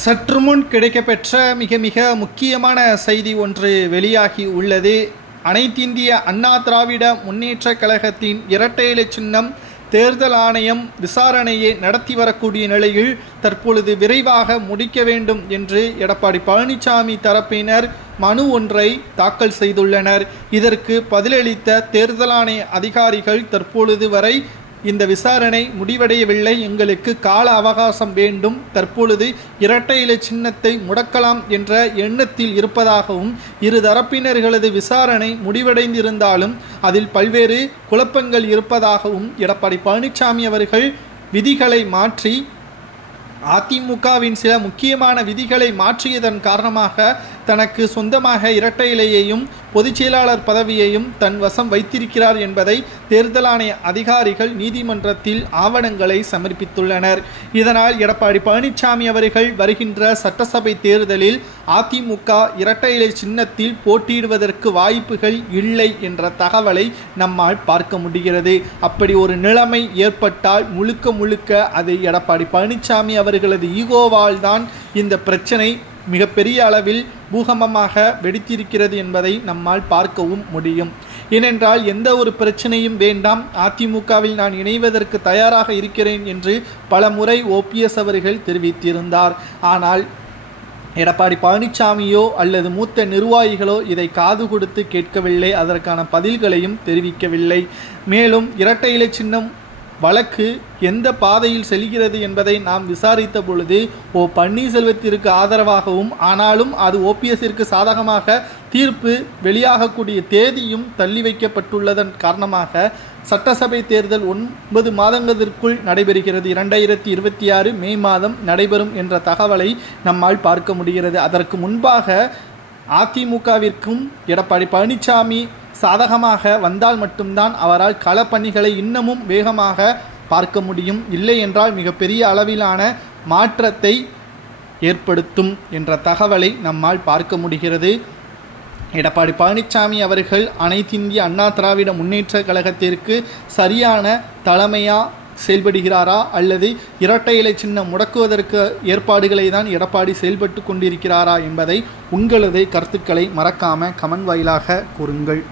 சற்று முன் கிடைக்கப்பெற்ற மிக முக்கியமான செய்தி ஒன்று வெளியாகி உள்ளது. அனைத்திந்திய அண்ணா திராவிட முன்னேற்றக் கழகத்தின் இரட்டை இலை சின்னம் தேர்தல் ஆணையம் விசாரணையை நடத்தி வரக்கூடிய நிலையில் தற்பொழுது விரைவாக முடிக்க வேண்டும் என்று எடப்பாடி பழனிசாமி தரப்பினர் மனு ஒன்றை தாக்கல் செய்துள்ளனர். இதற்கு பதிலளித்த தேர்தல் ஆணைய அதிகாரிகள் தற்பொழுது வரை இந்த விசாரணை முடிவடையவில்லை, எங்களுக்கு கால அவகாசம் வேண்டும், தற்பொழுது இரட்டை இலை சின்னத்தை முடக்கலாம் என்ற எண்ணத்தில் இருப்பதாகவும், இரு தரப்பினர்களது விசாரணை முடிவடைந்திருந்தாலும் அதில் பல்வேறு குழப்பங்கள் இருப்பதாகவும் எடப்பாடி பழனிசாமி அவர்கள் விதிகளை மாற்றி அதிமுகவின் சில முக்கியமான விதிகளை மாற்றியதன் காரணமாக தனக்கு சொந்தமாக இரட்டை இலையையும் பொதுச் செயலாளர் பதவியையும் தன் வசம் வைத்திருக்கிறார் என்பதை தேர்தல் ஆணைய அதிகாரிகள் நீதிமன்றத்தில் ஆவணங்களை சமர்ப்பித்துள்ளனர். இதனால் எடப்பாடி பழனிசாமி அவர்கள் வருகின்ற சட்டசபை தேர்தலில் அதிமுக இரட்டை இலை சின்னத்தில் போட்டியிடுவதற்கு வாய்ப்புகள் இல்லை என்ற தகவலை நம்மால் பார்க்க முடிகிறது. அப்படி ஒரு நிலைமை ஏற்பட்டால் முழுக்க அது எடப்பாடி பழனிசாமி அவர்களது ஈகோவால் தான் இந்த பிரச்சனை மிகப்பெரிய அளவில் பூகம்பமாக வெடித்திருக்கிறது என்பதை நம்மால் பார்க்கவும் முடியும். ஏனென்றால் எந்த ஒரு பிரச்சனையும் வேண்டாம், அதிமுகவில் நான் இணைவதற்கு தயாராக இருக்கிறேன் என்று பல முறை ஓபிஎஸ் அவர்கள் தெரிவித்திருந்தார். ஆனால் எடப்பாடி பழனிசாமியோ அல்லது மூத்த நிர்வாகிகளோ இதை காது கொடுத்து கேட்கவில்லை, அதற்கான பதில்களையும் தெரிவிக்கவில்லை. மேலும் இரட்டை இலை சின்னம் வழக்கு எந்த பாதையில் செல்கிறது என்பதை நாம் விசாரித்த பொழுது பன்னீர்செல்வத்திற்கு ஆதரவாகவும், ஆனாலும் அது ஓபிஎஸ்ஸிற்கு சாதகமாக தீர்ப்பு வெளியாகக்கூடிய தேதியும் தள்ளி வைக்கப்பட்டுள்ளதன் காரணமாக சட்டசபை தேர்தல் 9 மாதங்களுக்குள் நடைபெறுகிறது. 2026 மே மாதம் நடைபெறும் என்ற தகவலை நம்மால் பார்க்க முடிகிறது. அதற்கு முன்பாக அதிமுகவிற்கும் எடப்பாடி பழனிசாமி சாதகமாக வந்தால் மட்டும்தான் அவரால் களப்பணிகளை இன்னமும் வேகமாக பார்க்க முடியும். இல்லை என்றால் மிகப்பெரிய அளவிலான மாற்றத்தை ஏற்படுத்தும் என்ற தகவலை நம்மால் பார்க்க முடிகிறது. எடப்பாடி பழனிசாமி அவர்கள் அனைத்திந்திய அண்ணா திராவிட முன்னேற்ற கழகத்திற்கு சரியான தலைமையா செயல்படுகிறாரா அல்லது இரட்டை இலை சின்னம் முடக்குவதற்கு ஏற்பாடுகளை தான் எடப்பாடி செயல்பட்டு கொண்டிருக்கிறாரா என்பதை உங்களது கருத்துக்களை மறக்காம கமெண்ட் வாயிலாக கூறுங்கள்.